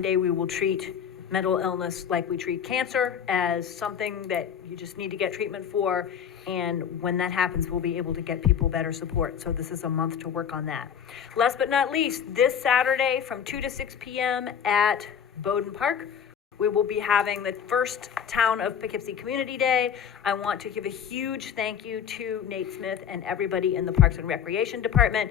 Monday, we will treat mental illness like we treat cancer, as something that you just need to get treatment for. And when that happens, we'll be able to get people better support. So this is a month to work on that. Last but not least, this Saturday from 2 to 6 p.m. at Bowden Park, we will be having the first Town of Poughkeepsie Community Day. I want to give a huge thank you to Nate Smith and everybody in the Parks and Recreation Department,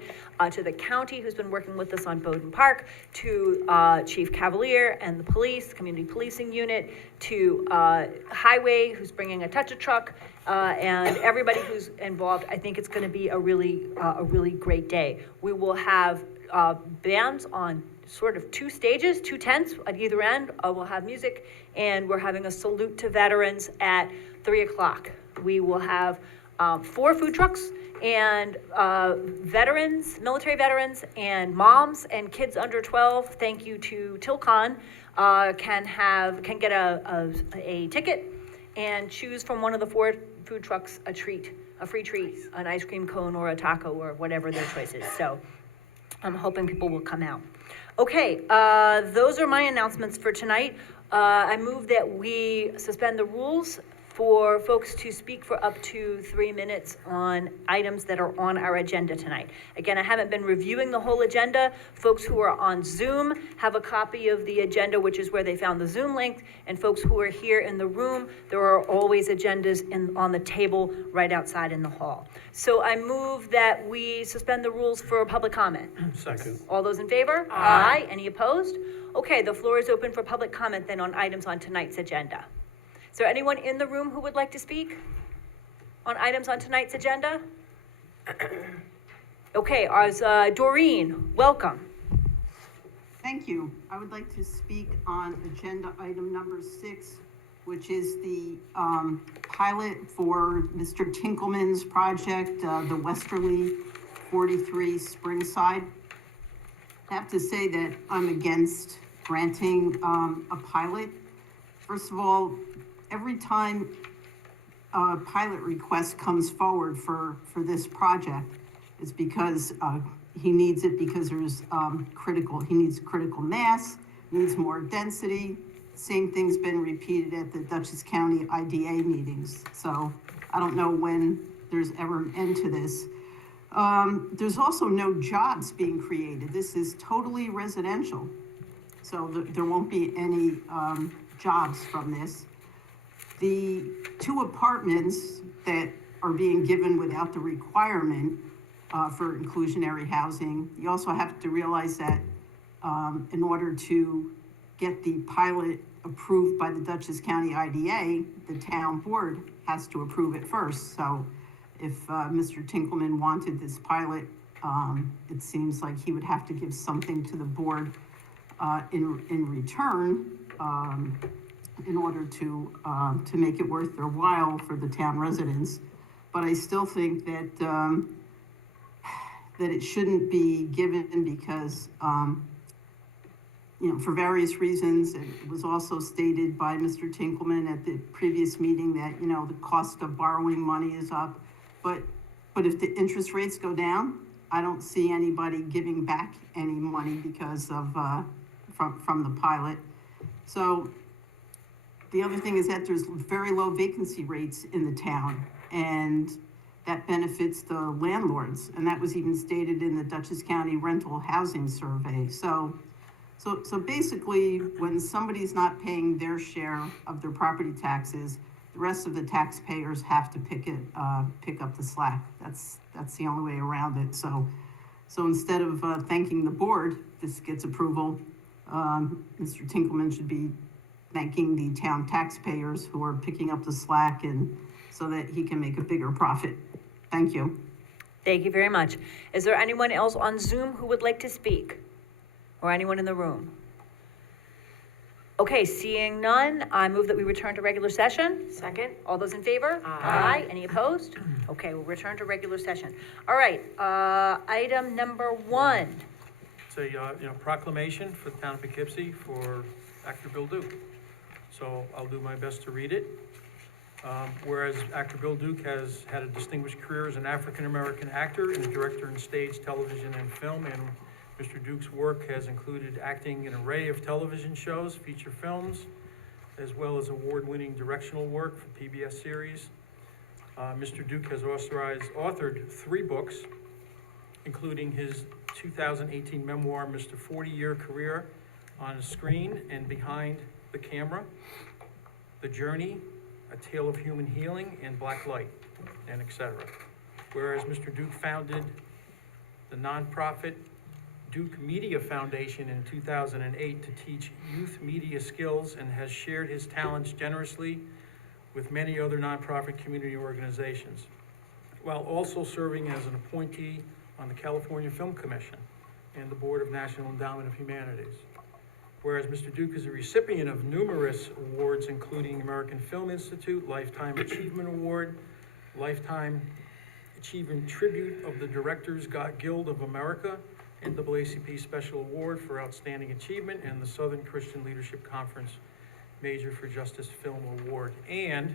to the county who's been working with us on Bowden Park, to Chief Cavalier and the police, community policing unit, to Highway, who's bringing a touch a truck, and everybody who's involved. I think it's going to be a really great day. We will have bands on sort of two stages, two tents at either end. We'll have music, and we're having a salute to veterans at 3 o'clock. We will have 4 food trucks, and veterans, military veterans, and moms and kids under 12. Thank you to Tilcon, can get a ticket and choose from one of the 4 food trucks a free treat, an ice cream cone or a taco or whatever their choice is. So I'm hoping people will come out. Okay, those are my announcements for tonight. I move that we suspend the rules for folks to speak for up to 3 minutes on items that are on our agenda tonight. Again, I haven't been reviewing the whole agenda. Folks who are on Zoom have a copy of the agenda, which is where they found the Zoom link. And folks who are here in the room, there are always agendas on the table right outside in the hall. So I move that we suspend the rules for public comment. Second. All those in favor? Aye. Any opposed? Okay, the floor is open for public comment then on items on tonight's agenda. Is there anyone in the room who would like to speak on items on tonight's agenda? Okay, Doreen, welcome. Thank you. I would like to speak on agenda item number 6, which is the pilot for Mr. Tinkleman's project, the Westerly 43 Springside. I have to say that I'm against granting a pilot. First of all, every time a pilot request comes forward for this project, it's because he needs it because there's he needs critical mass, needs more density. Same thing's been repeated at the Dutchess County IDA meetings. So I don't know when there's ever an end to this. There's also no jobs being created. This is totally residential. So there won't be any jobs from this. The 2 apartments that are being given without the requirement for inclusionary housing, you also have to realize that in order to get the pilot approved by the Dutchess County IDA, the town board has to approve it first. So if Mr. Tinkleman wanted this pilot, it seems like he would have to give something to the board in return, in order to make it worth their while for the town residents. But I still think that that it shouldn't be given because, for various reasons. It was also stated by Mr. Tinkleman at the previous meeting that, the cost of borrowing money is up. But if the interest rates go down, I don't see anybody giving back any money because of from the pilot. So the other thing is that there's very low vacancy rates in the town, and that benefits the landlords. And that was even stated in the Dutchess County Rental Housing Survey. So basically, when somebody's not paying their share of their property taxes, the rest of the taxpayers have to pick up the slack. That's the only way around it. So instead of thanking the board, this gets approval. Mr. Tinkleman should be thanking the town taxpayers who are picking up the slack, and so that he can make a bigger profit. Thank you. Thank you very much. Is there anyone else on Zoom who would like to speak? Or anyone in the room? Okay, seeing none, I move that we return to regular session. Second. All those in favor? Aye. Any opposed? Okay, we'll return to regular session. All right, item number 1. It's a proclamation for the town of Poughkeepsie for actor Bill Duke. So I'll do my best to read it. Whereas actor Bill Duke has had a distinguished career as an African-American actor and director in stage, television, and film, and Mr. Duke's work has included acting in an array of television shows, feature films, as well as award-winning directional work for PBS series. Mr. Duke has authored 3 books, including his 2018 memoir, Mr. 40-Year Career on the Screen and Behind the Camera, The Journey, A Tale of Human Healing, and Black Light, and etc. Whereas Mr. Duke founded the nonprofit Duke Media Foundation in 2008 to teach youth media skills and has shared his talents generously with many other nonprofit community organizations, while also serving as an appointee on the California Film Commission and the Board of National Endowment of Humanities. Whereas Mr. Duke is a recipient of numerous awards, including American Film Institute, Lifetime Achievement Award, Lifetime Achievement Tribute of the Directors Guild of America, NAACP Special Award for Outstanding Achievement, and the Southern Christian Leadership Conference Major for Justice Film Award. And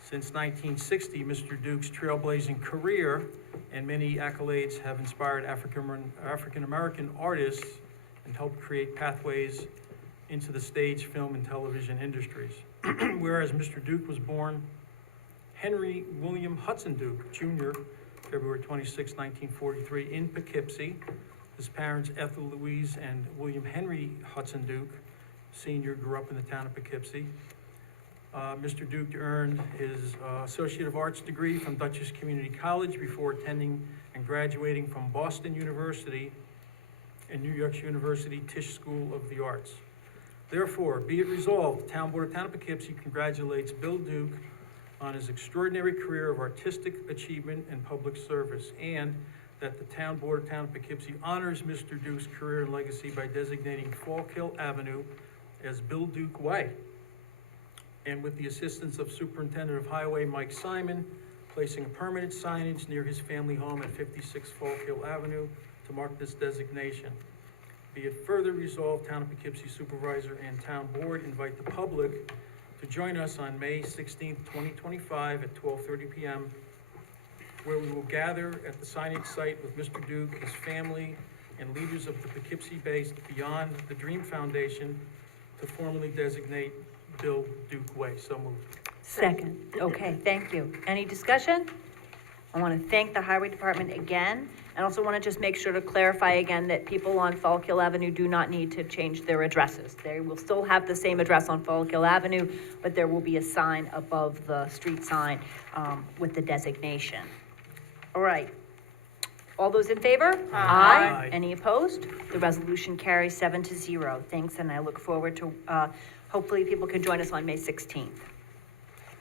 since 1960, Mr. Duke's trailblazing career and many accolades have inspired African-American artists and helped create pathways into the stage, film, and television industries. Whereas Mr. Duke was born Henry William Hudson Duke, Jr., February 26, 1943, in Poughkeepsie. His parents, Ethel Louise and William Henry Hudson Duke, Sr., grew up in the town of Poughkeepsie. Mr. Duke earned his Associate of Arts degree from Dutchess Community College before attending and graduating from Boston University and New York's University Tisch School of the Arts. Therefore, be it resolved, the Town Board of Town of Poughkeepsie congratulates Bill Duke on his extraordinary career of artistic achievement and public service, and that the Town Board of Town of Poughkeepsie honors Mr. Duke's career and legacy by designating Fallkill Avenue as Bill Duke Way, and with the assistance of Superintendent of Highway Mike Simon, placing a permanent signage near his family home at 56 Fallkill Avenue to mark this designation. Be it further resolved, Town of Poughkeepsie Supervisor and Town Board invite the public to join us on May 16th, 2025 at 12:30 p.m., where we will gather at the signage site with Mr. Duke, his family, and leaders of the Poughkeepsie-based Beyond the Dream Foundation to formally designate Bill Duke Way. So moved. Second. Okay, thank you. Any discussion? I want to thank the Highway Department again, and also want to just make sure to clarify again that people on Fallkill Avenue do not need to change their addresses. They will still have the same address on Fallkill Avenue, but there will be a sign above the street sign with the designation. All right. All those in favor? Aye. Any opposed? The resolution carries 7-0. Thanks, and I look forward to, hopefully people can join us on May 16th.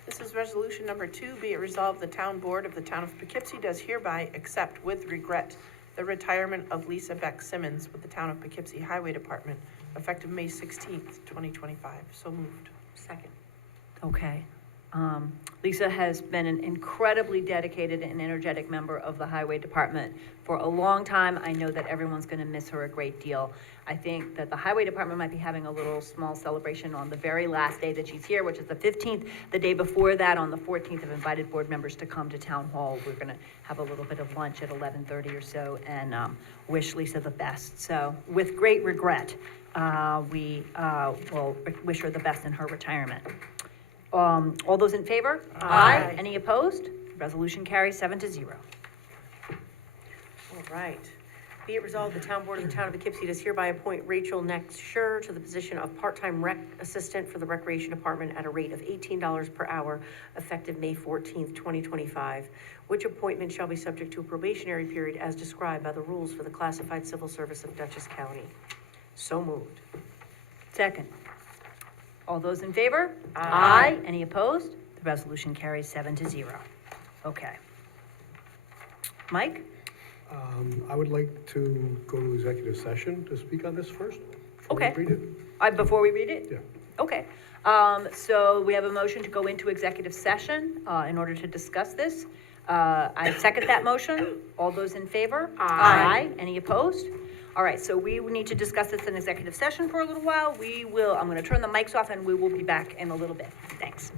This is resolution number 2. Be it resolved, the Town Board of the Town of Poughkeepsie does hereby accept with regret the retirement of Lisa Beck Simmons with the Town of Poughkeepsie Highway Department, effective May 16th, 2025. So moved. Second. Okay. Lisa has been an incredibly dedicated and energetic member of the Highway Department for a long time. I know that everyone's going to miss her a great deal. I think that the Highway Department might be having a little small celebration on the very last day that she's here, which is the 15th. The day before that, on the 14th, I've invited board members to come to Town Hall. We're going to have a little bit of lunch at 11:30 or so and wish Lisa the best. So with great regret, we will wish her the best in her retirement. All those in favor? Aye. Any opposed? Resolution carries 7-0. All right. Be it resolved, the Town Board of the Town of Poughkeepsie does hereby appoint Rachel Nexsher to the position of part-time rec assistant for the Recreation Department at a rate of $18 per hour, effective May 14th, 2025, which appointment shall be subject to a probationary period as described by the rules for the classified civil service of Dutchess County. So moved. Second. All those in favor? Aye. Any opposed? The resolution carries 7-0. Okay. Mike? I would like to go to executive session to speak on this first. before we Okay. read it. Before we read it? Yeah. Okay. So we have a motion to go into executive session in order to discuss this. I second that motion. All those in favor? Aye. Any opposed? All right, so we need to discuss this in executive session for a little while. I'm going to turn the mics off and we will be back in a little bit. Thanks.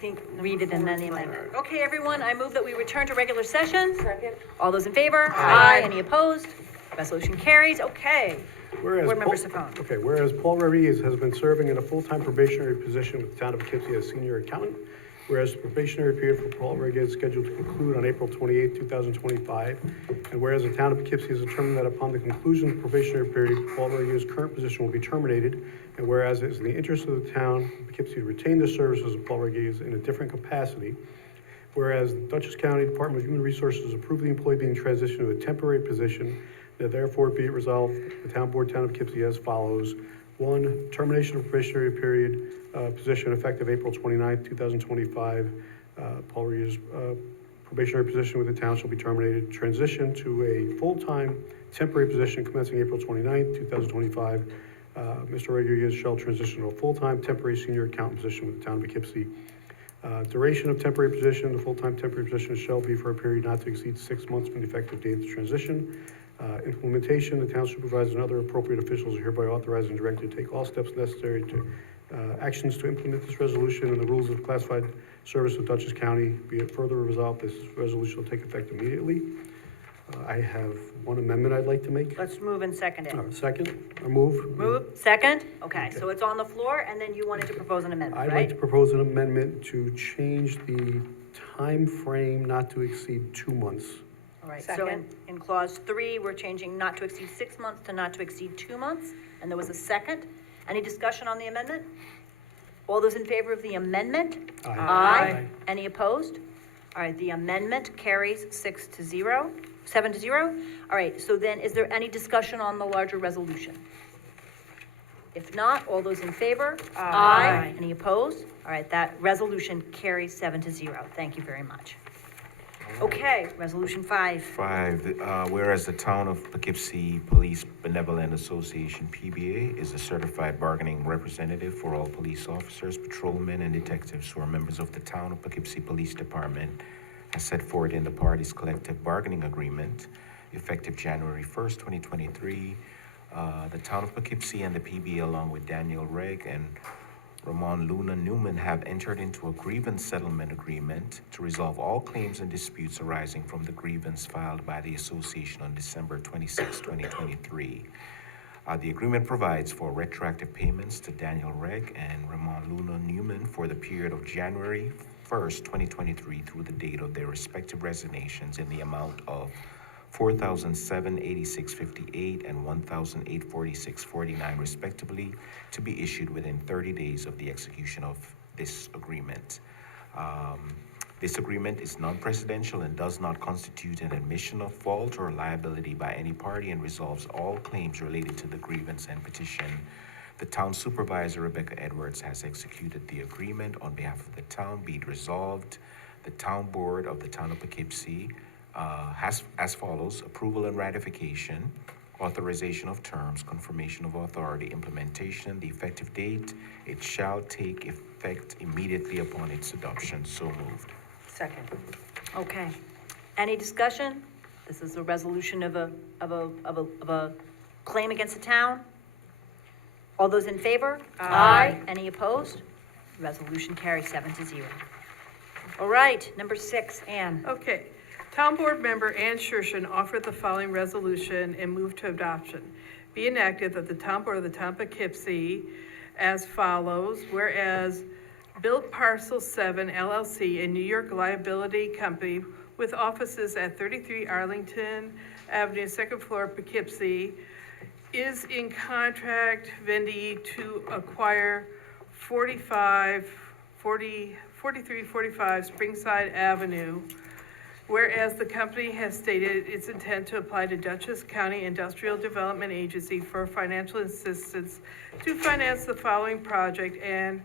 think read it and then the four is amendment. Okay, everyone, I move that we return to regular session. Second. All those in favor? Aye. Any opposed? Resolution carries. Okay. Whereas Board Member Paul- Sifon. Okay, whereas Paul Rodriguez has been serving in a full-time probationary position with the town of Poughkeepsie as senior accountant, whereas the probationary period for Paul Rodriguez is scheduled to conclude on April 28, 2025, and whereas the town of Poughkeepsie has determined that upon the conclusion of the probationary period, Paul Rodriguez's current position will be terminated, and whereas it is in the interest of the town of Poughkeepsie to retain the services of Paul Rodriguez in a different capacity, whereas the Dutchess County Department of Human Resources approved the employee being transitioned to a temporary position, now therefore be it resolved, the town board, town of Poughkeepsie as follows. 1, termination of probationary period, position effective April 29, 2025. Paul Rodriguez's probationary position with the town shall be terminated. Transition to a full-time temporary position commencing April 29, 2025. Mr. Rodriguez shall transition to a full-time temporary senior accountant position with the town of Poughkeepsie. Duration of temporary position, the full-time temporary position shall be for a period not to exceed 6 months from the effective date of the transition. Implementation, the town supervisor and other appropriate officials are hereby authorized and directed to take all steps necessary to actions to implement this resolution and the rules of classified service of Dutchess County. Be it further resolved, this resolution will take effect immediately. I have one amendment I'd like to make. Let's move and second it. Second, or move? Move, second? Okay, so it's on the floor, and then you wanted to propose an amendment, I'd like to right? propose an amendment to change the time frame not to exceed 2 months. All right, so Second. in clause 3, we're changing not to exceed 6 months to not to exceed 2 months, and there was a second. Any discussion on the amendment? All those in favor of the amendment? Aye. Any opposed? All right, the amendment carries 7 to 0. All right, so then is there any discussion on the larger resolution? If not, all those in favor? Aye. Any opposed? All right, that resolution carries 7 to 0. Thank you very much. Okay, resolution 5. 5, whereas the Town of Poughkeepsie Police Benevolent Association, PBA, is a certified bargaining representative for all police officers, patrolmen, and detectives who are members of the Town of Poughkeepsie Police Department, as set forth in the parties' collective bargaining agreement, effective January 1st, 2023. The Town of Poughkeepsie and the PBA, along with Daniel Regg and Ramon Luna Newman, have entered into a grievance settlement agreement to resolve all claims and disputes arising from the grievance filed by the association on December 26, 2023. The agreement provides for retroactive payments to Daniel Regg and Ramon Luna Newman for the period of January 1st, 2023 through the date of their respective resignations in the amount of $4,786.58 and $1,846.49 respectively, to be issued within 30 days of the execution of this agreement. This agreement is non-precedential and does not constitute an admission of fault or liability by any party and resolves all claims related to the grievance and petition. The town supervisor, Rebecca Edwards, has executed the agreement on behalf of the town. Be it resolved, the town board of the town of Poughkeepsie has as follows: approval and ratification, authorization of terms, confirmation of authority, implementation, the effective date. It shall take effect immediately upon its adoption. So moved. Second. Okay. Any discussion? This is a resolution of a claim against the town. All those in favor? Aye. Any opposed? Resolution carries 7 to 0. All right, number 6, Ann. Okay. Town Board Member Ann Shershin offered the following resolution and moved to adoption. Be enacted that the Town Board of the Town of Poughkeepsie as follows: whereas Built Parcel 7 LLC, a New York liability company with offices at 33 Arlington Avenue, second floor, Poughkeepsie, is in contract vendee to acquire 4345 Springside Avenue. Whereas the company has stated its intent to apply to Dutchess County Industrial Development Agency for financial assistance to finance the following project and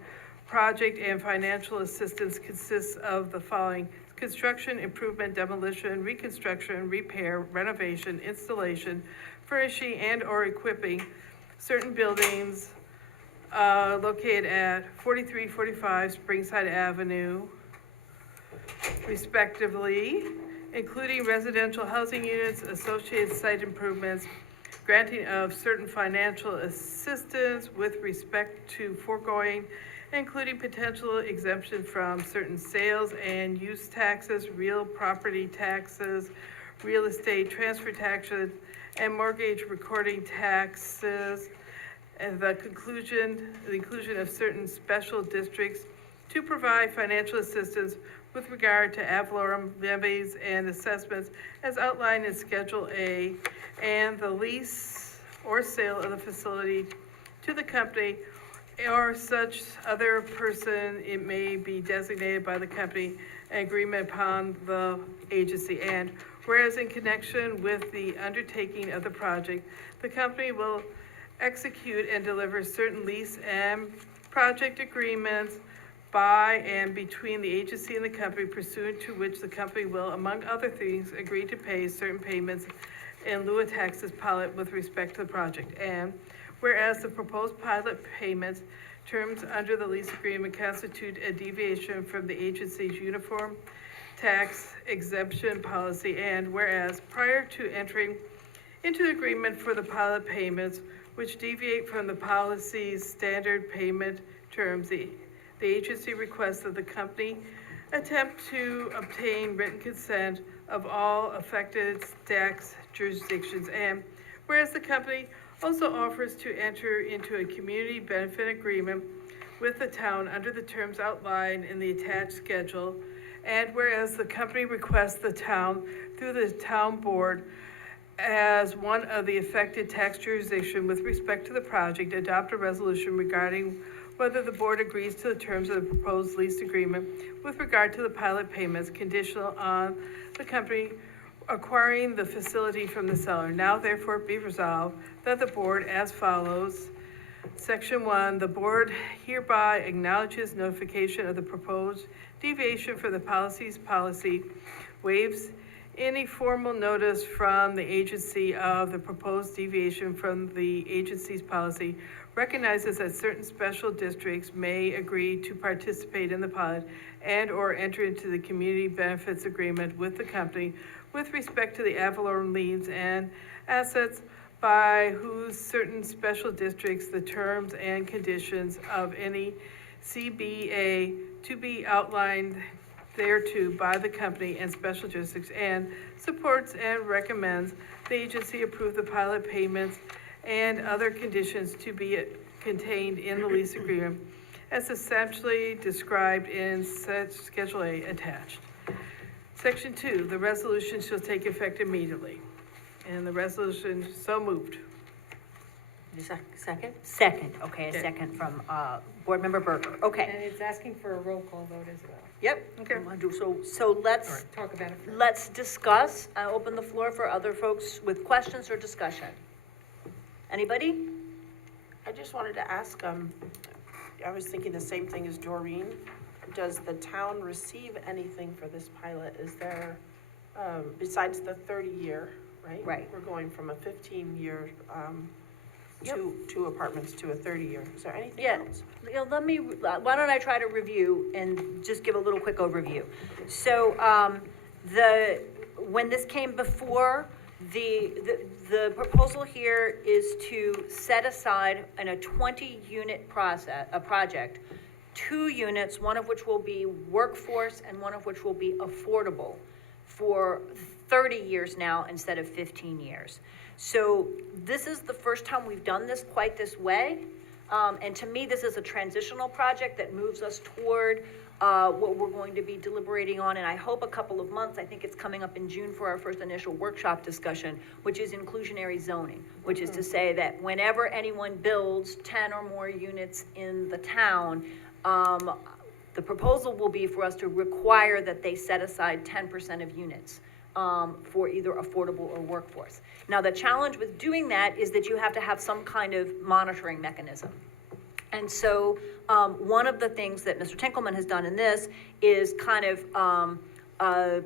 financial assistance consists of the following: construction, improvement, demolition, reconstruction, repair, renovation, installation, furnishing and/or equipping certain buildings located at 4345 Springside Avenue, respectively, including residential housing units, associated site improvements, granting of certain financial assistance with respect to foregoing including potential exemption from certain sales and use taxes, real property taxes, real estate transfer taxes, and mortgage recording taxes, and the inclusion of certain special districts to provide financial assistance with regard to ad valorem levies and assessments as outlined in Schedule A, and the lease or sale of the facility to the company or such other person it may be designated by the company, an agreement upon the agency. And whereas in connection with the undertaking of the project, the company will execute and deliver certain lease and project agreements by and between the agency and the company, pursuant to which the company will, among other things, agree to pay certain payments in lieu of taxes pilot with respect to the project. And whereas the proposed pilot payments terms under the lease agreement constitute a deviation from the agency's uniform tax exemption policy, and whereas prior to entering into the agreement for the pilot payments, which deviate from the policy's standard payment terms, the agency requests that the company attempt to obtain written consent of all affected tax jurisdictions. And whereas the company also offers to enter into a community benefit agreement with the town under the terms outlined in the attached schedule, and whereas the company requests the town, through the town board, as one of the affected tax jurisdiction with respect to the project, adopt a resolution regarding whether the board agrees to the terms of the proposed lease agreement with regard to the pilot payments conditional on the company acquiring the facility from the seller. Now therefore be resolved that the board as follows. Section 1, the board hereby acknowledges notification of the proposed deviation for the policy, waives any formal notice from the agency of the proposed deviation from the agency's policy, recognizes that certain special districts may agree to participate in the pilot and/or enter into the community benefits agreement with the company with respect to the ad valorem liens and assets by whose certain special districts the terms and conditions of any CBA to be outlined thereto by the company and special districts, and supports and recommends the agency approve the pilot payments and other conditions to be contained in the lease agreement as essentially described in said Schedule A attached. Section 2, the resolution shall take effect immediately. And the resolution so moved. Second? Second, okay, a Okay. second from, Board Member Berger, okay. And it's asking for a roll call vote as well. Yep. Okay. So let's, Talk about it first. let's discuss, open the floor for other folks with questions or discussion. Anybody? I just wanted to ask, I was thinking the same thing as Doreen. Does the town receive anything for this pilot? Is there, besides the 30-year, right? Right. We're going from a 15-year, Yep. two apartments to a 30-year. Is there anything Yeah. else? You know, why don't I try to review and just give a little quick overview. So, when this came before, the proposal here is to set aside in a 20-unit project, 2 units, one of which will be workforce and one of which will be affordable for 30 years now instead of 15 years. So this is the first time we've done this quite this way. And to me, this is a transitional project that moves us toward what we're going to be deliberating on, and I hope a couple of months. I think it's coming up in June for our first initial workshop discussion, which is inclusionary zoning, which is to say that whenever anyone builds 10 or more units in the town, the proposal will be for us to require that they set aside 10% of units for either affordable or workforce. Now, the challenge with doing that is that you have to have some kind of monitoring mechanism. And so, one of the things that Mr. Tinkelman has done in this is kind of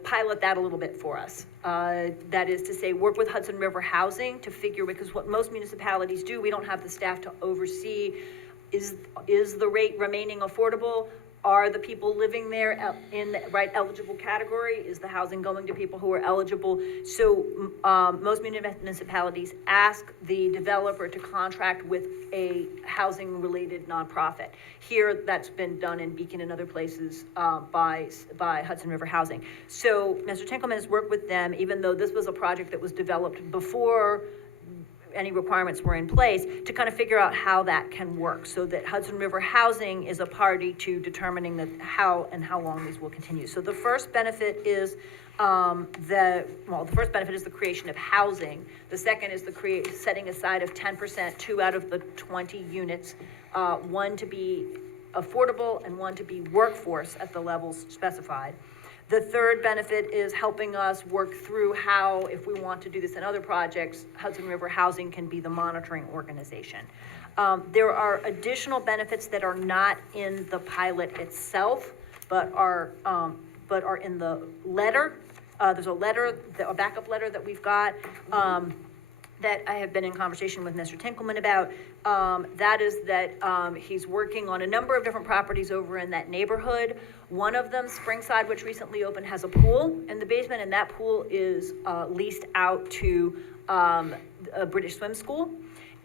pilot that a little bit for us. That is to say, work with Hudson River Housing to figure, because what most municipalities do, we don't have the staff to oversee, is the rate remaining affordable? are the people living there in the right eligible category? Is the housing going to people who are eligible? So, most municipalities ask the developer to contract with a housing-related nonprofit. Here, that's been done in Beacon and other places, by Hudson River Housing. So, Mr. Tinkleman has worked with them, even though this was a project that was developed before any requirements were in place, to kind of figure out how that can work, so that Hudson River Housing is a party to determining how long these will continue. So the first benefit is the first benefit is the creation of housing. The second is the setting aside of 10%, 2 out of the 20 units, one to be affordable and one to be workforce at the levels specified. The third benefit is helping us work through how, if we want to do this in other projects, Hudson River Housing can be the monitoring organization. There are additional benefits that are not in the pilot itself, but are in the letter. There's a backup letter that we've got, that I have been in conversation with Mr. Tinkleman about. That is that he's working on a number of different properties over in that neighborhood. One of them, Springside, which recently opened, has a pool in the basement, and that pool is leased out to a British swim school.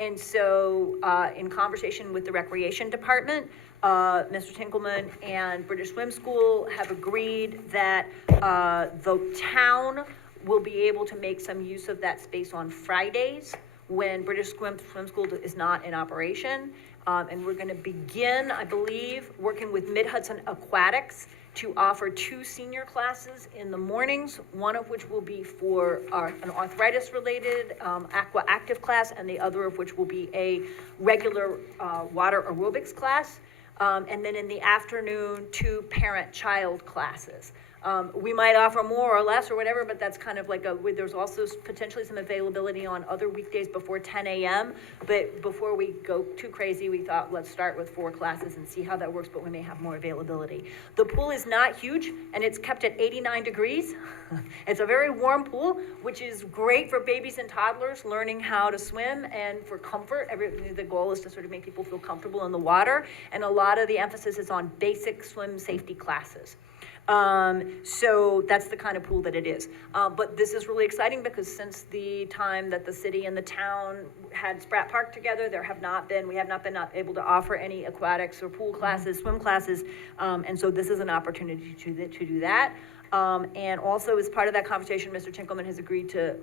And so, in conversation with the Recreation Department, Mr. Tinkleman and British Swim School have agreed that the town will be able to make some use of that space on Fridays when British Swim School is not in operation. And we're gonna begin, I believe, working with Mid-Hudson Aquatics to offer 2 senior classes in the mornings, one of which will be for an arthritis-related aqua active class, and the other of which will be a regular water aerobics class. And then in the afternoon, 2 parent-child classes. We might offer more or less or whatever, but that's kind of like there's also potentially some availability on other weekdays before 10 a.m. But before we go too crazy, we thought, let's start with 4 classes and see how that works, but we may have more availability. The pool is not huge, and it's kept at 89 degrees. It's a very warm pool, which is great for babies and toddlers learning how to swim, and for comfort. The goal is to sort of make people feel comfortable in the water, and a lot of the emphasis is on basic swim safety classes. So that's the kind of pool that it is. But this is really exciting because since the time that the city and the town had Spratt Park together, we have not been able to offer any aquatics or pool classes, swim classes. And so this is an opportunity to do that. And also, as part of that conversation, Mr. Tinkleman has agreed to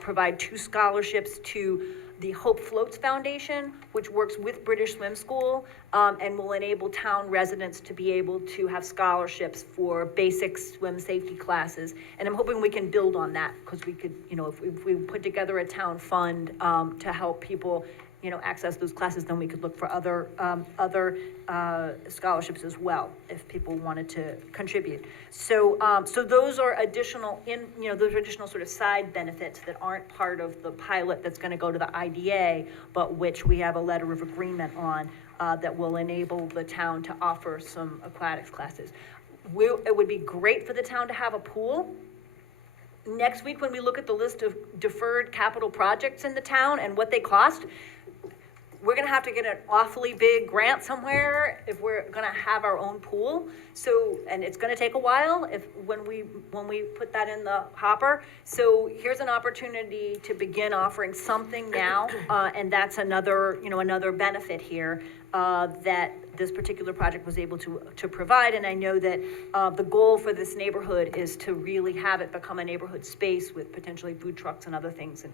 provide 2 scholarships to the Hope Floats Foundation, which works with British Swim School, and will enable town residents to be able to have scholarships for basic swim safety classes. And I'm hoping we can build on that, because we could, if we put together a town fund to help people, access those classes, then we could look for other scholarships as well, if people wanted to contribute. So, so those are additional those are additional sort of side benefits that aren't part of the pilot that's gonna go to the IDA, but which we have a letter of agreement on, that will enable the town to offer some aquatics classes. It would be great for the town to have a pool. Next week, when we look at the list of deferred capital projects in the town and what they cost, we're gonna have to get an awfully big grant somewhere if we're gonna have our own pool. So, and it's gonna take a while when we put that in the hopper. So here's an opportunity to begin offering something now, and that's another benefit here, that this particular project was able to provide. And I know that the goal for this neighborhood is to really have it become a neighborhood space with potentially food trucks and other things, and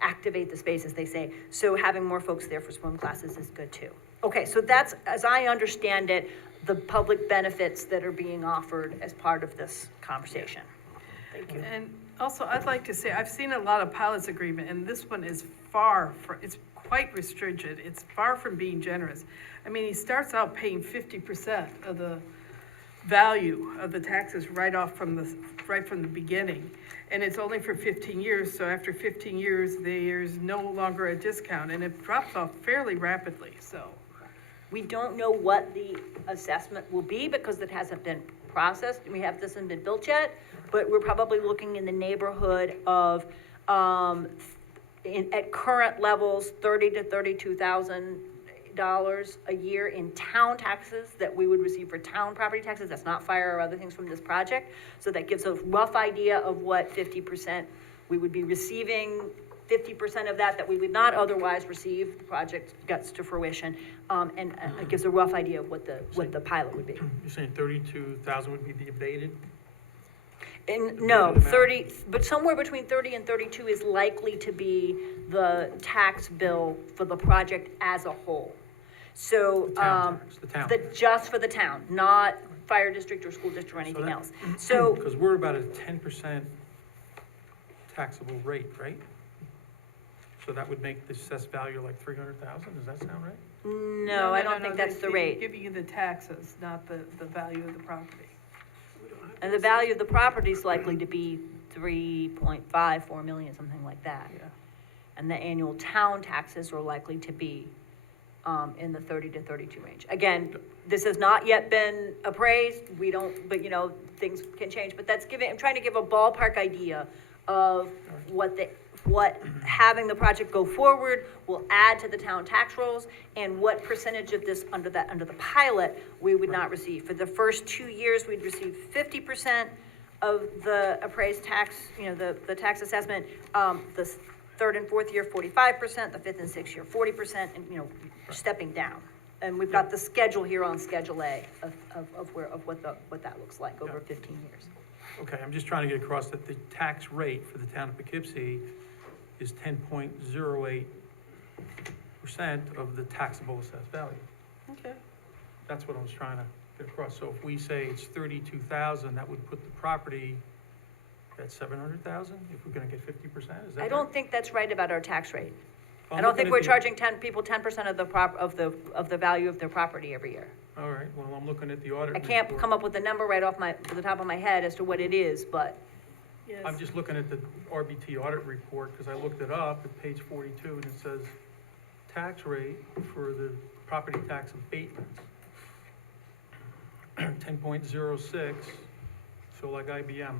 activate the space, as they say. So having more folks there for swim classes is good too. Okay, so that's, as I understand it, the public benefits that are being offered as part of this conversation. Thank you. And also, I'd like to say, I've seen a lot of pilots agreement, and this one is it's quite restricted. It's far from being generous. I mean, he starts out paying 50% of the value of the taxes right from the beginning. And it's only for 15 years, so after 15 years, there's no longer a discount, and it drops off fairly rapidly, so. We don't know what the assessment will be because it hasn't been processed. This hasn't been built yet, but we're probably looking in the neighborhood of, at current levels, 30 to 32,000. a year in town taxes that we would receive for town property taxes. That's not fire or other things from this project. So that gives a rough idea of what 50%, we would be receiving 50% of that we would not otherwise receive, if the project gets to fruition. And it gives a rough idea of what the pilot would be. You're saying 32,000 would be the abated? And The no, abated amount? 30, but somewhere between 30 and 32 is likely to be the tax bill for the project as a whole. So, The town tax, the town. just for the town, not fire district or school district or anything else. So, Because we're about a 10% taxable rate, right? So that would make the assessed value like 300,000, does that sound right? no, I don't think that's the rate. Giving you the taxes, not the value of the property. And the value of the property is likely to be 3.5, 4 million, something like that. Yeah. And the annual town taxes are likely to be in the 30 to 32 range. Again, this has not yet been appraised, we don't, but things can change, but I'm trying to give a ballpark idea of what having the project go forward will add to the town tax rolls, and what percentage of this under the pilot we would not receive. For the first 2 years, we'd receive 50% of the appraised tax, the tax assessment. The third and fourth year, 45%, the fifth and sixth year, 40%, and, stepping down. And we've got the schedule here on Schedule A of what that looks like over 15 years. Okay, I'm just trying to get across that the tax rate for the town of Poughkeepsie is 10.08% of the taxable assessed value. Okay. That's what I was trying to get across. So if we say it's 32,000, that would put the property at 700,000, if we're gonna get 50%, is that right? I don't think that's right about our tax rate. I'm I don't looking think at we're the- charging 10% of the value of their property every year. All right, well, I'm looking at the audit I can't report. come up with a number right off to the top of my head as to what it is, but Yes. I'm just looking at the RBT audit report, because I looked it up at page 42, and it says tax rate for the property tax abatements. 10.06, so like IBM,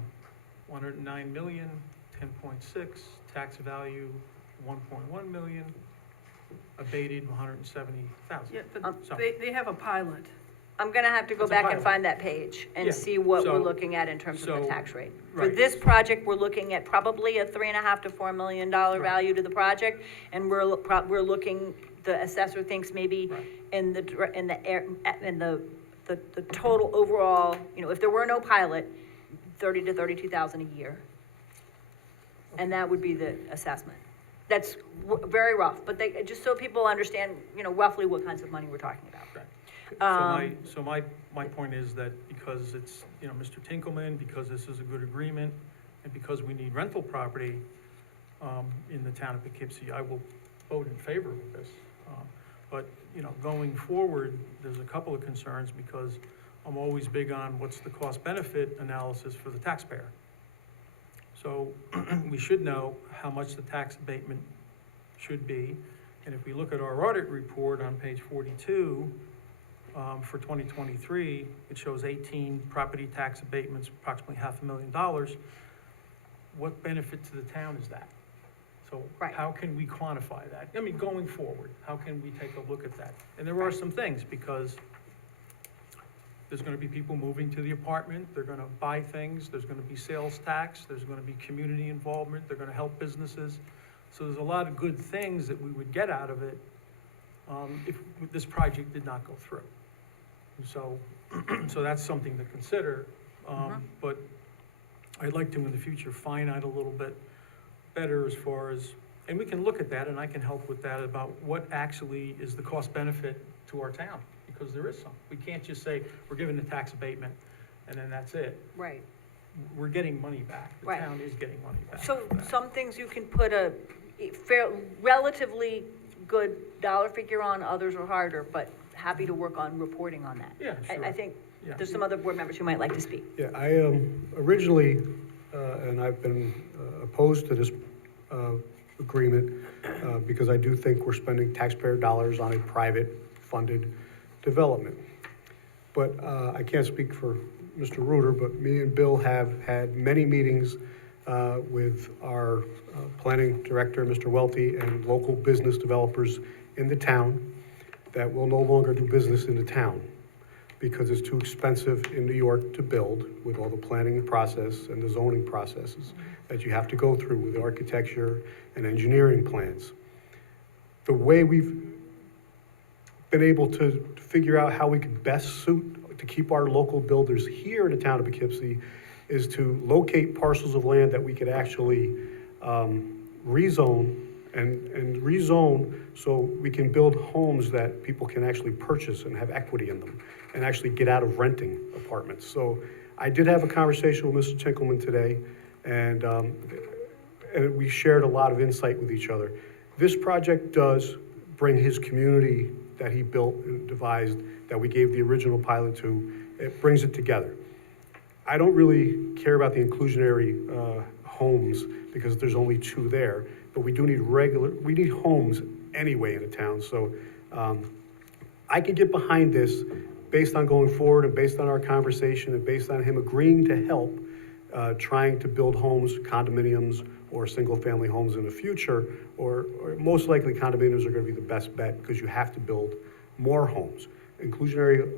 109 million, 10.6, tax value 1.1 million, abated 170,000. Yeah, but So- they have a pilot. I'm gonna have to go It's a back and pilot. find that page Yeah, and see what we're so- looking at in terms of the so- tax rate. For right. this project, we're looking at probably a $3.5 to $4 million value to the project, and we're looking, the assessor thinks maybe Right. in the total overall, if there were no pilot, 30 to 32,000 a year. And that would be the assessment. That's very rough, but just so people understand, roughly what kinds of money we're talking about. Right. So my point is that because it's, Mr. Tinkelman, because this is a good agreement, and because we need rental property, in the town of Poughkeepsie, I will vote in favor of this. But, going forward, there's a couple of concerns, because I'm always big on what's the cost-benefit analysis for the taxpayer. So we should know how much the tax abatement should be. And if we look at our audit report on page 42, for 2023, it shows 18 property tax abatements, approximately $500,000. What benefit to the town is that? So Right. how can we quantify that? I mean, going forward, how can we take a look at that? And there are some things, because there's gonna be people moving to the apartment, they're gonna buy things, there's gonna be sales tax, there's gonna be community involvement, they're gonna help businesses. So there's a lot of good things that we would get out of it, if this project did not go through. And so that's something to consider, but I'd like to in the future find out a little bit better as far as, and we can look at that, and I can help with that, about what actually is the cost benefit to our town, because there is some. We can't just say, we're giving the tax abatement, and then that's it. Right. We're getting money back. The Right. town is getting money back. So for that. some things you can put a relatively good dollar figure on, others are harder, but happy to work on reporting on that. Yeah, sure. I think Yeah. there's some other board members who might like to speak. Yeah, I originally, and I've been opposed to this agreement because I do think we're spending taxpayer dollars on a private funded development. But I can't speak for Mr. Reuter, but me and Bill have had many meetings with our planning director, Mr. Welty, and local business developers in the town. that will no longer do business in the town because it's too expensive in New York to build with all the planning process and the zoning processes that you have to go through with architecture and engineering plans. The way we've been able to figure out how we could best suit to keep our local builders here in the town of Poughkeepsie is to locate parcels of land that we could actually rezone and rezone so we can build homes that people can actually purchase and have equity in them and actually get out of renting apartments. So I did have a conversation with Mr. Tinkelman today, and we shared a lot of insight with each other. This project does bring his community that he built and devised, that we gave the original pilot to, it brings it together. I don't really care about the inclusionary homes because there's only 2 there, but we do need we need homes anyway in the town. So I could get behind this based on going forward and based on our conversation and based on him agreeing to help trying to build homes, condominiums, or single-family homes in the future, or most likely condominiums are gonna be the best bet because you have to build more homes. Inclusionary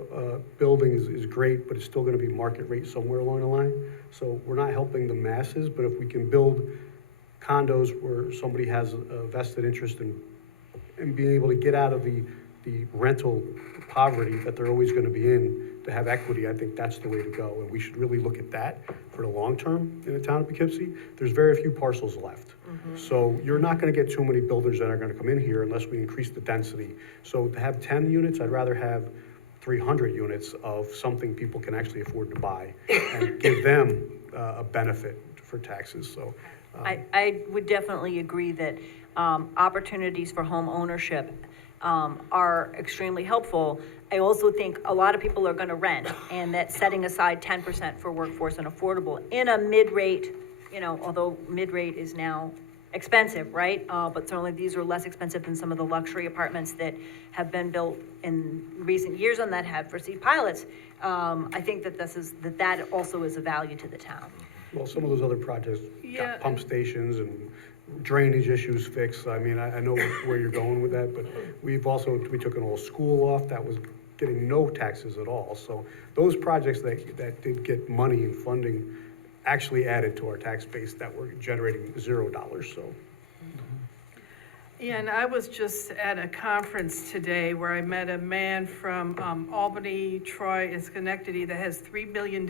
building is great, but it's still gonna be market rate somewhere along the line. So we're not helping the masses, but if we can build condos where somebody has a vested interest in being able to get out of the rental poverty that they're always gonna be in, to have equity, I think that's the way to go. And we should really look at that for the long term in the town of Poughkeepsie. There's very few parcels left. So you're not gonna get too many builders that are gonna come in here unless we increase the density. So to have 10 units, I'd rather have 300 units of something people can actually afford to buy and give them a benefit for taxes, so. I would definitely agree that opportunities for home ownership are extremely helpful. I also think a lot of people are gonna rent, and that setting aside 10% for workforce and affordable in a mid-rate, although mid-rate is now expensive, right? But certainly these are less expensive than some of the luxury apartments that have been built in recent years and that have received pilots. I think that that also is a value to the town. Well, some of those other projects Yeah, got pump stations and drainage issues fixed. I mean, I know where you're going with that, but we took an old school off that was getting no taxes at all. So those projects that did get money and funding actually added to our tax base that were generating $0, so. Yeah, and I was just at a conference today where I met a man from Albany, Troy, and Schenectady that has $3 million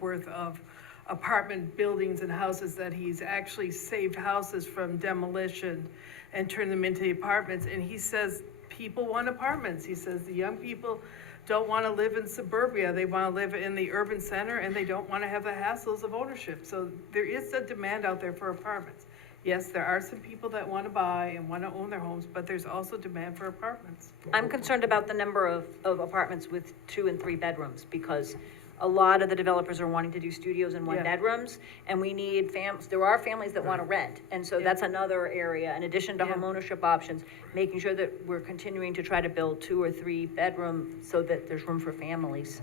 worth of apartment buildings and houses that he's actually saved houses from demolition and turned them into apartments. And he says people want apartments. He says the young people don't want to live in suburbia. They want to live in the urban center, and they don't want to have the hassles of ownership. So there is a demand out there for apartments. Yes, there are some people that want to buy and want to own their homes, but there's also demand for apartments. I'm concerned about the number of apartments with 2 and 3 bedrooms, because a lot of the developers are wanting to do studios and 1 Yeah. bedrooms, and we need there are families that want to rent, and so Yeah. that's another area, in addition to Yeah. homeownership options, making sure that we're continuing to try to build 2 or 3 bedroom so that there's room for families.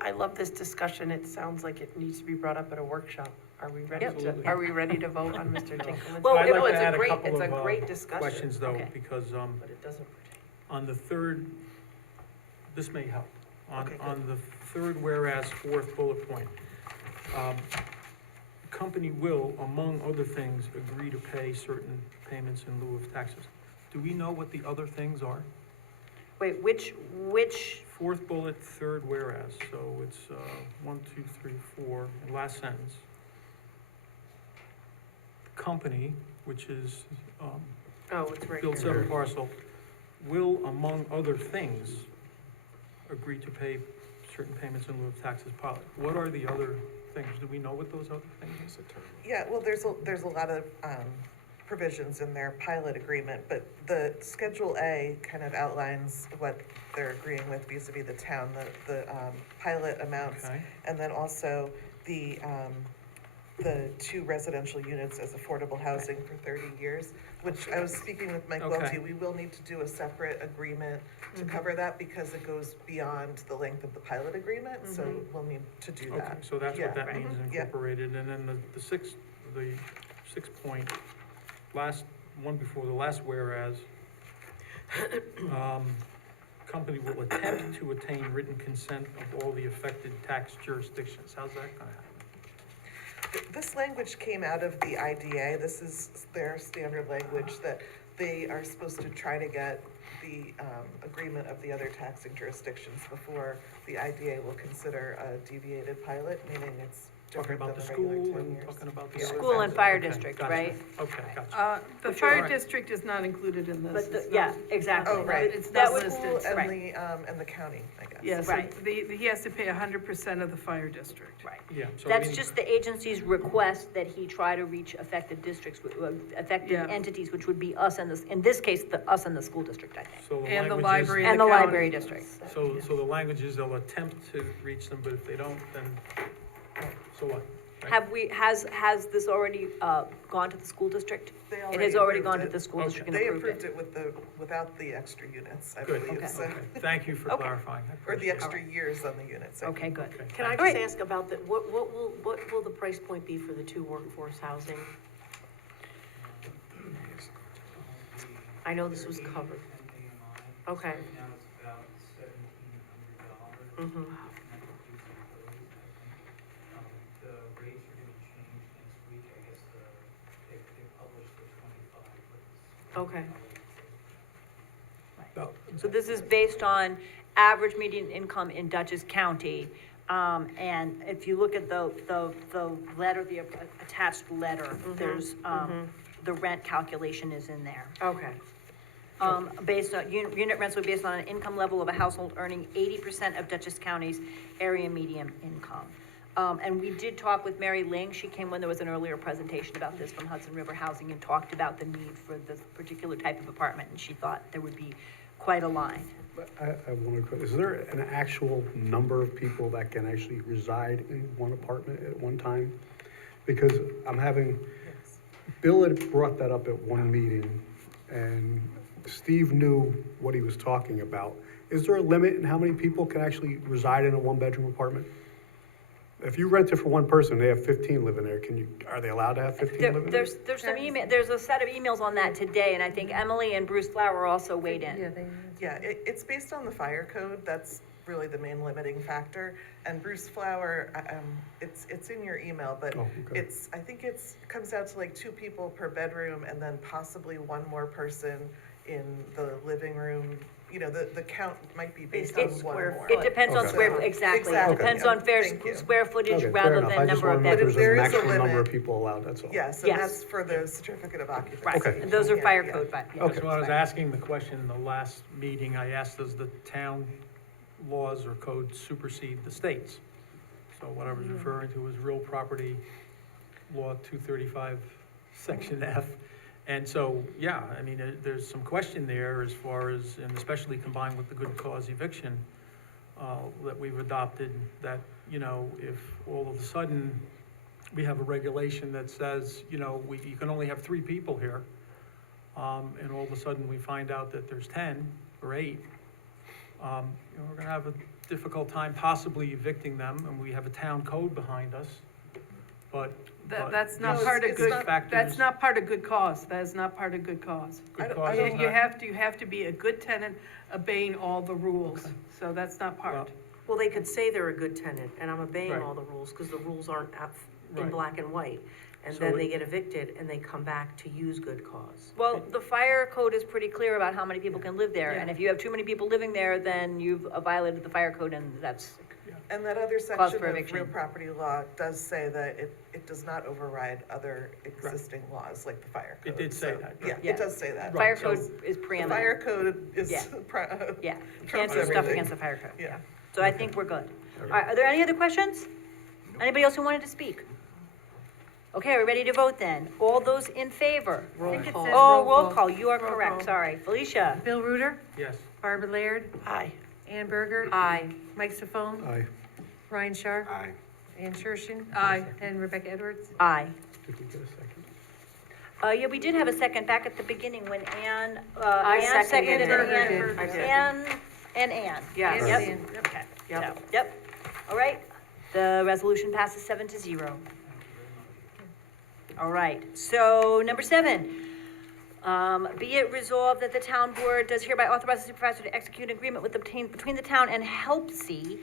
I love this discussion. It sounds like it needs to be brought up at a workshop. Are we ready Yep. to, are we ready to vote on Mr. Tinkelman's? Well, I'd No, like to it's add a great, couple it's a of, great discussion. questions though, Okay. because, But it doesn't pertain. on the third, this may help. Okay, good. On the third whereas fourth bullet point, company will, among other things, agree to pay certain payments in lieu of taxes. Do we know what the other things are? Wait, which, Fourth bullet, third whereas, so it's 1, 2, 3, 4, and last sentence. Company, which is Oh, it's right Field here. 7 parcel, will, among other things, agree to pay certain payments in lieu of taxes. What are the other things? Do we know what those other things are? Yeah, well, there's a lot of provisions in their pilot agreement, but the Schedule A kind of outlines what they're agreeing with vis-à-vis the town, the pilot amounts, Okay. and then also the 2 residential units as affordable housing for 30 years, which I was speaking with Mike Okay. Welty, we will need to do a separate agreement to cover that because it goes beyond the length of the pilot agreement, so we'll need to do Okay, that. so that's Yeah. what that means Yeah. incorporated, and then the sixth point, last, one before the last whereas, company will attempt to attain written consent of all the affected tax jurisdictions. How's that gonna happen? This language came out of the IDA. This is their standard language that they are supposed to try to get the agreement of the other taxing jurisdictions before the IDA will consider a deviated pilot, meaning it's Talking different about than the the regular school 10 and years. talking about the Yeah. other School and things? fire Okay, district, gotcha. right? Okay, gotcha. The Sure. fire Alright. district is not included in this. But, It's yeah, not- exactly. Oh, right. It's That not would- School listed. and the county, I guess. Yeah, so Right. he has to pay 100% of the fire district. Right. Yeah, so I That's mean, just the agency's request that he try to reach affected districts, affected Yeah. entities, which would be us and this, in this case, us and the school district, I think. so the And the language is- library And the county. library district. So the language is they'll attempt to reach them, but if they don't, then, so what? Right? Has this already, gone to the school district? They It has already gone to approved the school Okay. district and They approved approved it. it without the extra units, I Good, believe, Okay. so, Okay, thank you for Okay. clarifying. I or the appreciate it. extra years on the units. I Okay, think. good. Okay, Can I thank just you. ask about the, what will the price point be for the two workforce housing? I know this was covered. Okay. Now it's about $1,700. Mm-hmm. The rates are gonna change next week, I guess they published the 25, but Okay. No, So this is based on average median income in Dutchess County. And if you look at the letter, the attached letter, there's, the rent calculation is in there. Okay. Based on, unit rents will be based on an income level of a household earning 80% of Dutchess County's area median income. And we did talk with Mary Ling, she came when there was an earlier presentation about this from Hudson River Housing and talked about the need for this particular type of apartment, and she thought there would be quite a line. but I have one more question. Is there an actual number of people that can actually reside in one apartment at one time? Because Bill had brought that up at one meeting, and Steve knew what he was talking about. Is there a limit in how many people can actually reside in a one-bedroom apartment? If you rent it for one person, they have 15 living there, are they allowed to have 15 living there? There's some email, there's a set of emails on that today, and I think Emily and Bruce Flower also weighed in. Yeah, it's based on the fire code, that's really the main limiting factor. And Bruce Flower, it's in your email, but Oh, okay. I think comes out to like 2 people per bedroom and then possibly one more person in the living room. You know, the count might be based on It's one or more. It depends on Okay. square, exactly, it Exactly. depends on Thank you. square footage Okay, fair rather enough. than I just number of wanted to know if bedrooms. There there's is a a maximum number limit. of people allowed, that's all. Yes, Yes. and that's for the certificate of occupancy. Right, Okay. and those are Yeah, fire yeah. code, but, yeah. Okay. That's why I was asking the question in the last meeting, I asked, does the town laws or codes supersede the states? So what I was referring to was real property law 235, section F. And so, yeah, I mean, there's some question there as far as, and especially combined with the good cause eviction that we've adopted, that, you know, if all of a sudden we have a regulation that says, you know, you can only have 3 people here, and all of a sudden we find out that there's 10 or 8, you know, we're gonna have a difficult time possibly evicting them, and we have a town code behind us, but. That's not No, part of it's good, not- that's factors- not part of good cause, that is not part of good cause. I Good don't- cause I is don't- You not- you have to be a good tenant, obeying all the rules, Okay. so that's not Well, part. Well, they could say they're a good tenant, and I'm obeying Right. all the rules, because the rules aren't in Right. black and white. And So then it- they get evicted, and they come back to use good cause. Well, the fire code is pretty clear about how many people can live there, and Yeah. if you have too many people living there, then you've violated the fire code, and that's, And that other Cause section for of eviction. real property law does say that it does not override other existing laws, like the fire It code. did say So, that, Yeah, Yeah. it does say that. fire so- code is The preeminent. fire code is, Yeah. Yeah, you can't trumps do stuff everything. against the fire code, Yeah. yeah. So I think we're good. All right, are there any other questions? Anybody else who wanted to speak? Okay, are we ready to vote then? All those in favor? Roll think it call. says Oh, roll roll call. call, you are Roll correct, call. sorry. Felicia? Bill Reuter, Yes, Barbara Laird, Aye. Ann Berger, Aye. Mike Safone, Aye. Ryan Sharp, Aye. Ann Shershin. Aye. And Rebecca Edwards. Aye. Did we get a second? Yeah, we did have a second back at the beginning when Ann, I Ann seconded seconded it. and I did. Ann, and Ann. Yes. Ann Yep. and Ann. Yep. Okay, Yep. so, yep. All right, the resolution passes 7-0. All right, so number 7, Be it resolved that the town board does hereby authorize the supervisor to execute an agreement between the town and Helpsy,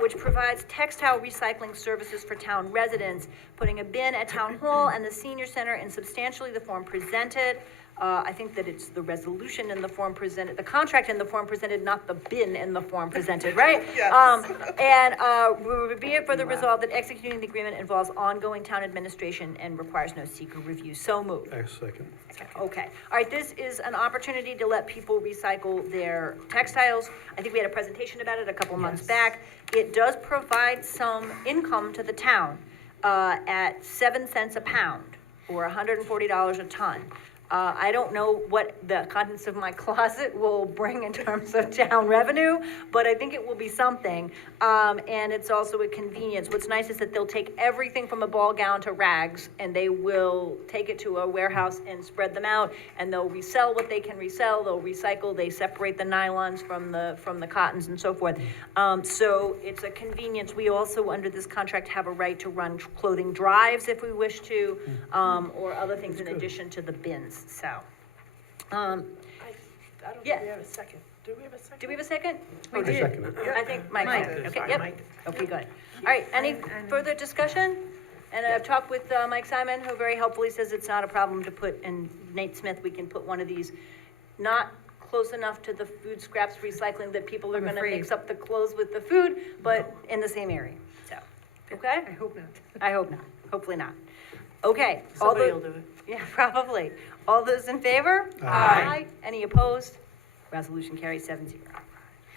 which provides textile recycling services for town residents, putting a bin at town hall and the senior center in substantially the form presented. I think that it's the resolution in the form presented, the contract in the form presented, not the bin in the form presented, right? Yes. Be it further resolved that executing the agreement involves ongoing town administration and requires no secret review. So moved. Second. Okay, all right, this is an opportunity to let people recycle their textiles. I think we had a presentation about it a couple months back. It does provide some income to the town, at 7 cents a pound, or $140 a ton. I don't know what the contents of my closet will bring in terms of town revenue, but I think it will be something. And it's also a convenience. What's nice is that they'll take everything from a ball gown to rags, and they will take it to a warehouse and spread them out, and they'll resell what they can resell, they'll recycle, they separate the nylons from the cottons and so forth. So it's a convenience. We also, under this contract, have a right to run clothing drives if we wish to, or other things in addition to the bins. So, I don't Yeah. think we have a second. Do we have a second? do we have a second? I second it. I think Mike Mike. did. Okay, Sorry, yep. Mike. Okay, good. All right, any further discussion? And I've talked with Mike Simon, who very helpfully says it's not a problem to put, and Nate Smith, we can put one of these, not close enough to the food scraps recycling that people are I'm gonna afraid. mix up the clothes with the food, but in the same area, so, okay? I hope not. I hope not, hopefully not. Okay. all Somebody the- will do it. Yeah, probably. All those in favor? Aye. Any opposed? Resolution carries 7-0.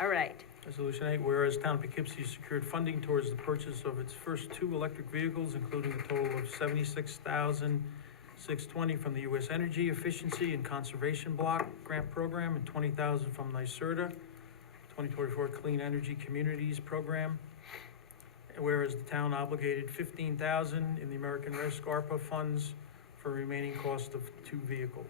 All right. Resolution 8, whereas Town of Poughkeepsie secured funding towards the purchase of its first 2 electric vehicles, including a total of $76,620 from the U.S. Energy Efficiency and Conservation Block Grant Program and $20,000 from NYSERDA, 2024 Clean Energy Communities Program. And whereas the town obligated $15,000 in the American Rescue ARPA funds for remaining cost of 2 vehicles.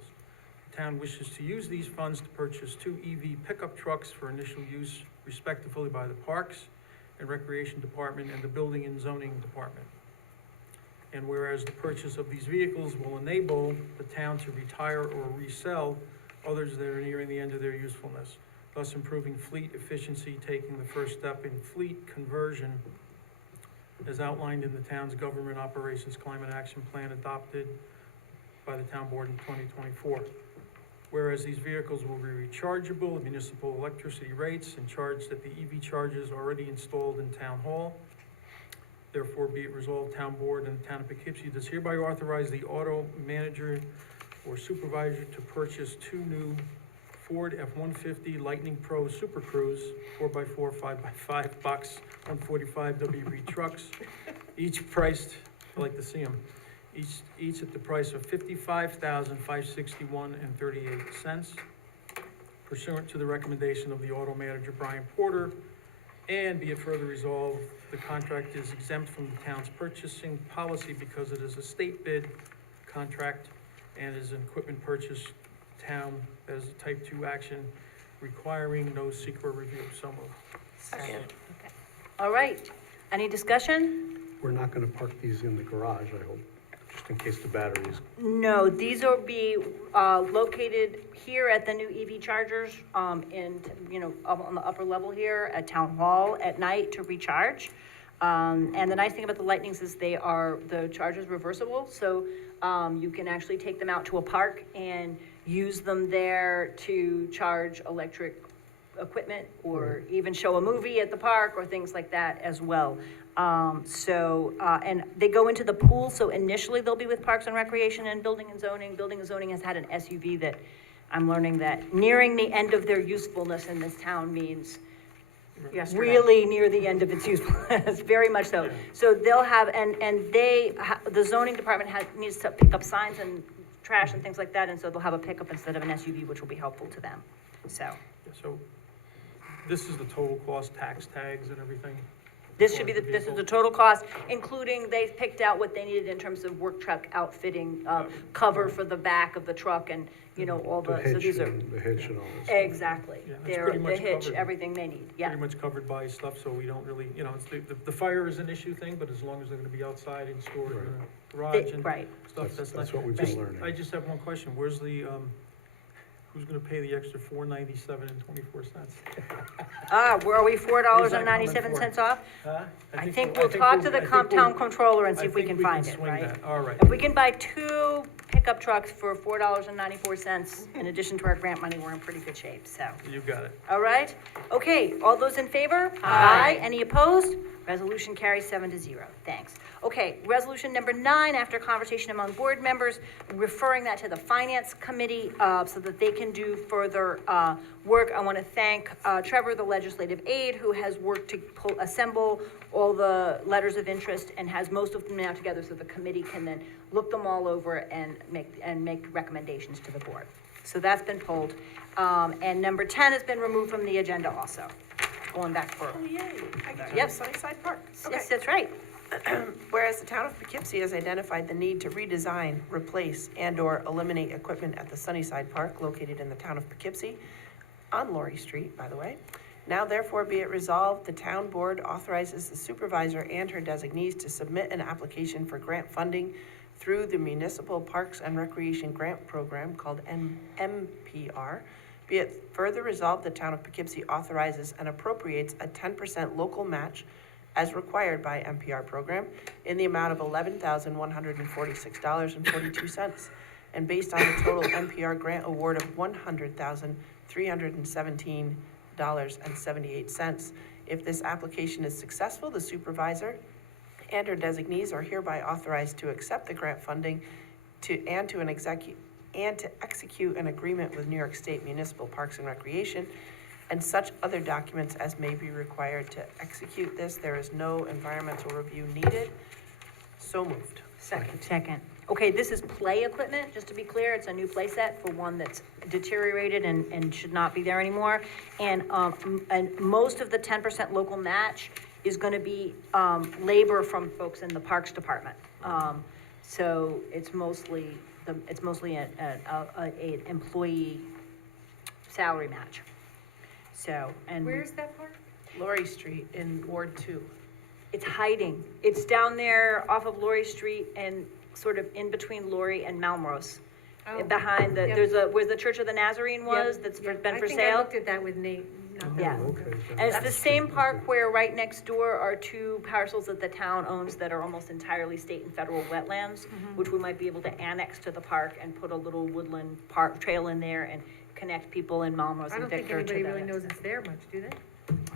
The town wishes to use these funds to purchase 2 EV pickup trucks for initial use respectively by the Parks and Recreation Department and the Building and Zoning Department. And whereas the purchase of these vehicles will enable the town to retire or resell others that are nearing the end of their usefulness, thus improving fleet efficiency, taking the first step in fleet conversion as outlined in the town's Government Operations Climate Action Plan adopted by the town board in 2024. Whereas these vehicles will be rechargeable at municipal electricity rates and charged at the EV chargers already installed in town hall. Therefore, be it resolved, town board and the town of Poughkeepsie does hereby authorize the auto manager or supervisor to purchase 2 new Ford F-150 Lightning Pro Super Cruise 4x4, 5x5 box 145 WB trucks, each priced, I like to see them, each at the price of $55,561.38 pursuant to the recommendation of the auto manager Brian Porter. And be it further resolved, the contract is exempt from the town's purchasing policy because it is a state bid contract and is an equipment purchase town as a type 2 action requiring no secret review. So moved. Second. All right. Any discussion? We're not gonna park these in the garage, I hope, just in case the batteries. No, these will be located here at the new EV chargers, up on the upper level here at Town Hall at night to recharge. And the nice thing about the Lightnings is the charger's reversible, so you can actually take them out to a park and use them there to charge electric equipment, or even show a movie at the park or things like that as well. And they go into the pool, so initially they'll be with Parks and Recreation and Building and Zoning. Building and Zoning has had an SUV that I'm learning that nearing the end of their usefulness in this town means Yesterday. really near the end of its usefulness, very much so. So they'll have, the zoning department needs to pick up signs and trash and things like that, and so they'll have a pickup instead of an SUV, which will be helpful to them, so. So this is the total cost, tax tags and everything. This should be this is the total cost, including they picked out what they needed in terms of work truck outfitting, cover for the back of the truck and, you know, all The the, so hitch these are. and the hitch and all this. Exactly. Yeah, that's They're, pretty the much hitch, covered. everything they need, yeah. Pretty much covered by stuff, so we don't really, you know, it's the fire is an issue thing, but as long as they're gonna be outside and stored in a garage and Right. stuff, that's not. That's what we've been learning. I just have one question, where's the, who's gonna pay the extra $4.9724? Where are we, $4.97 Where's that coming off? Huh? I think we'll talk to the town controller and see if we can find it, swing right? that. All right. If we can buy 2 pickup trucks for $4.94, in addition to our grant money, we're in pretty good shape, so. You got it. All right, okay, all those in favor? Aye. Any opposed? Resolution carries 7-0, thanks. Okay, resolution number 9, after conversation among board members, referring that to the finance committee, so that they can do further, work. I want to thank, Trevor, the legislative aide, who has worked to assemble all the letters of interest and has most of them now together, so the committee can then look them all over and make recommendations to the board. So that's been pulled. And number 10 has been removed from the agenda also, going back for, Oh, yay, I get to Yep. go to Sunnyside Park. Okay. yes, that's right. Whereas the town of Poughkeepsie has identified the need to redesign, replace, and/or eliminate equipment at the Sunnyside Park located in the town of Poughkeepsie, on Laurie Street, by the way. Now therefore be it resolved, the town board authorizes the supervisor and her designees to submit an application for grant funding through the Municipal Parks and Recreation Grant Program called MPR. Be it further resolved, the town of Poughkeepsie authorizes and appropriates a 10% local match as required by MPR program in the amount of $11,146.42. And based on the total MPR grant award of $100,317.78. If this application is successful, the supervisor and her designees are hereby authorized to accept the grant funding to execute an agreement with New York State Municipal Parks and Recreation and such other documents as may be required to execute this. There is no environmental review needed. So moved. Second. Okay, this is play equipment, just to be clear, it's a new play set for one that's deteriorated and should not be there anymore. And most of the 10% local match is gonna be, labor from folks in the Parks Department. So it's mostly an employee salary match. So, and. Where's that park? Laurie Street in Ward 2. It's hiding. It's down there off of Laurie Street and sort of in between Laurie and Malmrose. Oh, Behind the, yep. there's where the Church of the Nazarene was, Yep, that's yep. been for I think I sale. looked at that with Nate. not that Yeah. long ago. Okay. And it's the same park where right next door are 2 parcels that the town owns that are almost entirely state and federal wetlands, which we might be able to annex to the park and put a little woodland park trail in there and connect people in Malmrose I and don't think Victor to anybody really that. knows it's there much, do they?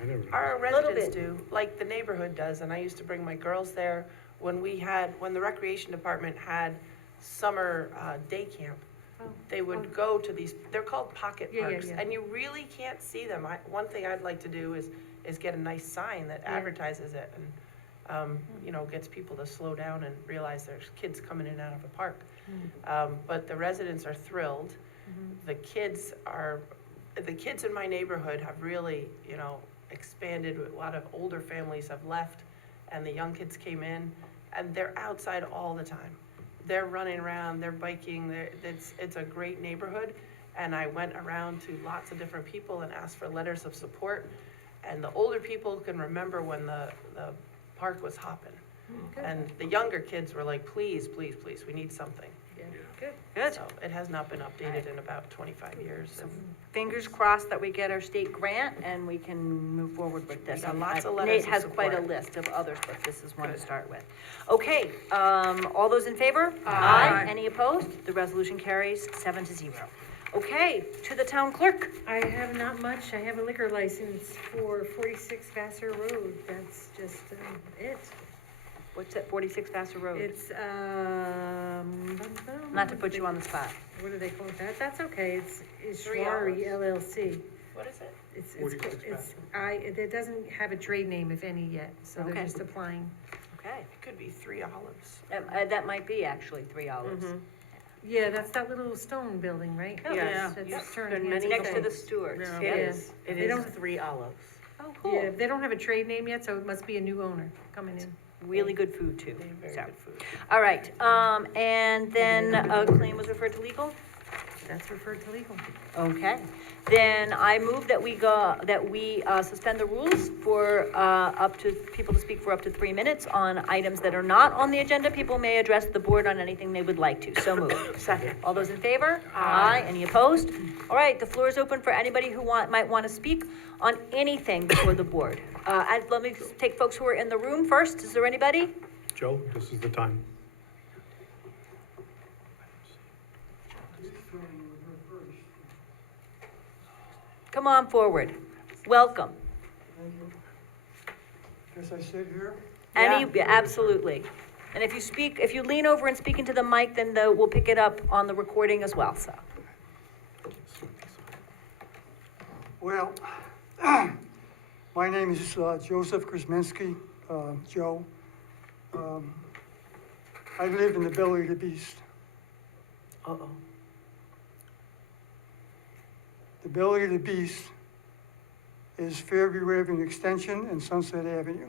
I never. Our Little residents bit. do, like the neighborhood does, and I used to bring my girls there when the recreation department had summer day camp. Oh, They would go to these, they're called pocket Yeah, yeah, parks, yeah. and you really can't see them. One thing I'd like to do is get a nice sign that Yeah. advertises it and, gets people to slow down and realize there's kids coming in and out of a park. But the residents are thrilled. The kids in my neighborhood have really, expanded. A lot of older families have left, and the young kids came in, and they're outside all the time. They're running around, they're biking, it's a great neighborhood. And I went around to lots of different people and asked for letters of support. And the older people can remember when the park was hopping. And the younger kids were like, please, please, please, we need something. Good. Good. So it has not been updated in about 25 years. and Fingers crossed that we get our state grant and we can move forward with this. We got And lots of Nate letters of has quite a support. list of others, but this is one to Good. start with. Okay, all those in favor? Aye. Any opposed? The resolution carries 7-0. Okay, to the town clerk. I have not much. I have a liquor license for 46 Vassar Road. That's just it. What's at 46 Vassar Road? It's, Not to put you on the spot. What do they call that? That's okay. It's 3 Schwari LLC. What is it? It's, 46 it doesn't have a trade name, if any, yet, so Okay. they're just applying. Okay, It could be 3 olives. that might be actually 3 olives. Yeah, that's that little stone building, right? Yes. That's Yep. turned Been hands many Next to the okay. Stewarts. No, Yeah. it is They don't- 3 olives. Oh, cool. Yeah, they don't have a trade name yet, so it must be a new owner coming in. Really good food too, Very so. good food. All right, and then a claim was referred to legal? That's referred to legal. Okay, then I move that we suspend the rules for, people to speak for up to 3 minutes on items that are not on the agenda. People may address the board on anything they would like to, so moved. Second. All those in favor? Aye. Any opposed? All right, the floor is open for anybody who might want to speak on anything before the board. Let me take folks who are in the room first. Is there anybody? Joe, this is the time. Come on forward. Welcome. Guess I sit here? Absolutely. And if you lean over and speak into the mic, then we'll pick it up on the recording as well, so. Well, my name is Joseph Krasminski, Joe. I live in the belly of the beast. Uh-oh. The belly of the beast is Fairview Avenue Extension and Sunset Avenue.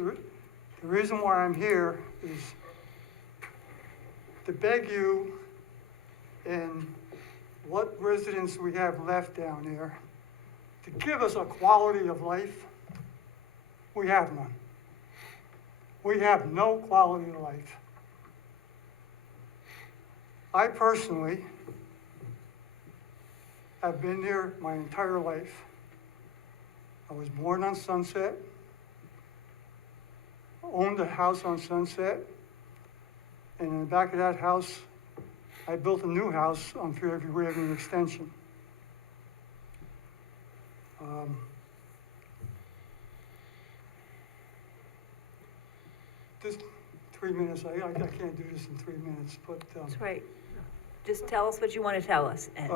The reason why I'm here is to beg you and what residents we have left down there to give us a quality of life. We have none. We have no quality of life. I personally have been there my entire life. I was born on Sunset, owned a house on Sunset, and in the back of that house, I built a new house on Fairview Avenue Extension. Just 3 minutes, I can't do this in 3 minutes, but, That's right. Just tell us what you want to tell us, Ed.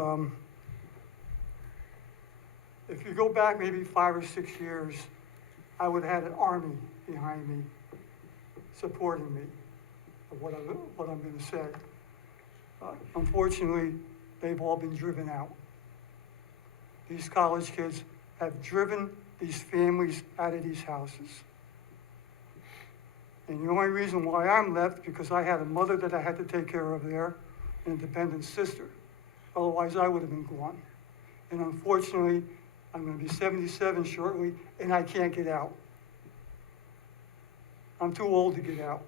if you go back maybe 5 or 6 years, I would have had an army behind me, supporting me, of what I'm gonna say. Unfortunately, they've all been driven out. These college kids have driven these families out of these houses. And the only reason why I'm left, because I had a mother that I had to take care of there, and a dependent sister. Otherwise, I would have been gone. And unfortunately, I'm gonna be 77 shortly, and I can't get out. I'm too old to get out.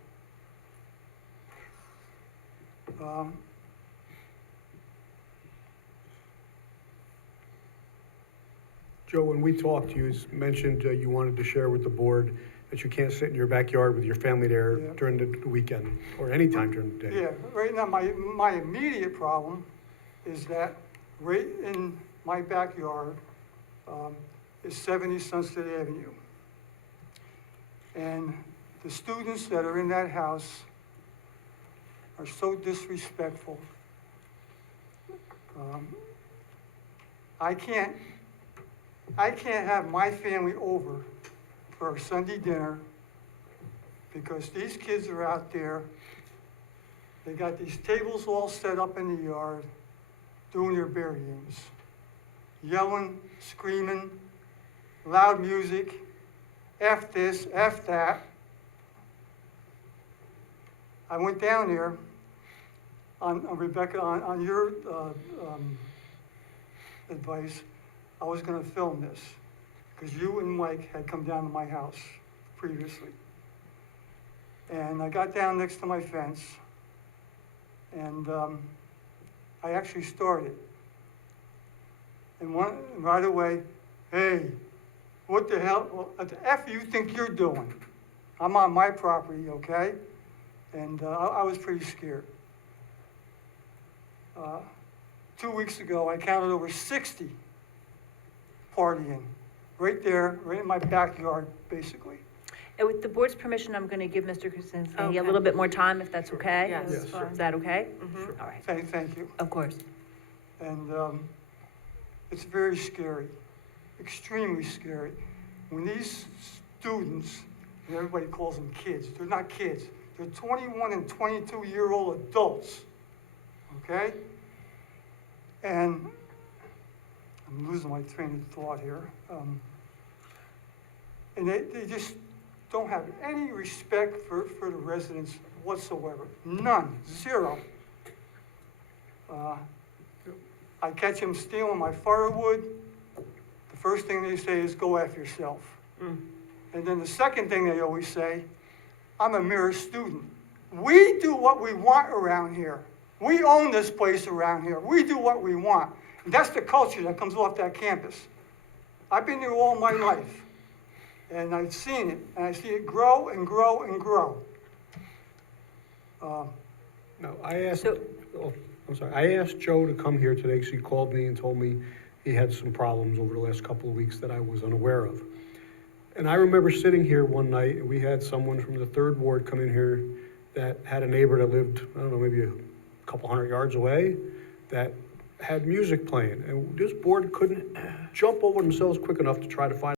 Joe, when we talked, you mentioned you wanted to share with the board that you can't sit in your backyard with your family there Yeah. during the weekend, or any time during the day. Yeah, right now, my immediate problem is that right in my backyard is 70 Sunset Avenue. And the students that are in that house are so disrespectful. I can't have my family over for a Sunday dinner because these kids are out there. They got these tables all set up in the yard, doing their bear games, yelling, screaming, loud music, F this, F that. I went down there on Rebecca, on your advice. I was gonna film this, because you and Mike had come down to my house previously. And I got down next to my fence, and I actually started. And right away, hey, what the hell, what the F you think you're doing? I'm on my property, okay? And I was pretty scared. 2 weeks ago, I counted over 60 partying, right there, right in my backyard, basically. And with the board's permission, I'm going to give Mr. Krasinski Okay. a little bit more time, if that's okay? Yes. Yes. Is that okay? All right, Thank you. of course. And it's very scary, extremely scary. When these students, and everybody calls them kids, they're not kids. They're 21 and 22-year-old adults, okay? And I'm losing my train of thought here. And they just don't have any respect for the residents whatsoever. None, zero. I catch them stealing my firewood. The first thing they say is, go F yourself. And then the second thing they always say, I'm a mere student. We do what we want around here. We own this place around here. We do what we want. And that's the culture that comes off that campus. I've been there all my life. And I've seen it, and I see it grow and grow and grow. No, I asked Joe to come here today because he called me and told me he had some problems over the last couple of weeks that I was unaware of. And I remember sitting here one night, and we had someone from the 3rd Ward come in here that had a neighbor that lived, I don't know, maybe a couple hundred yards away, that had music playing. And this board couldn't jump over themselves quick enough to try to find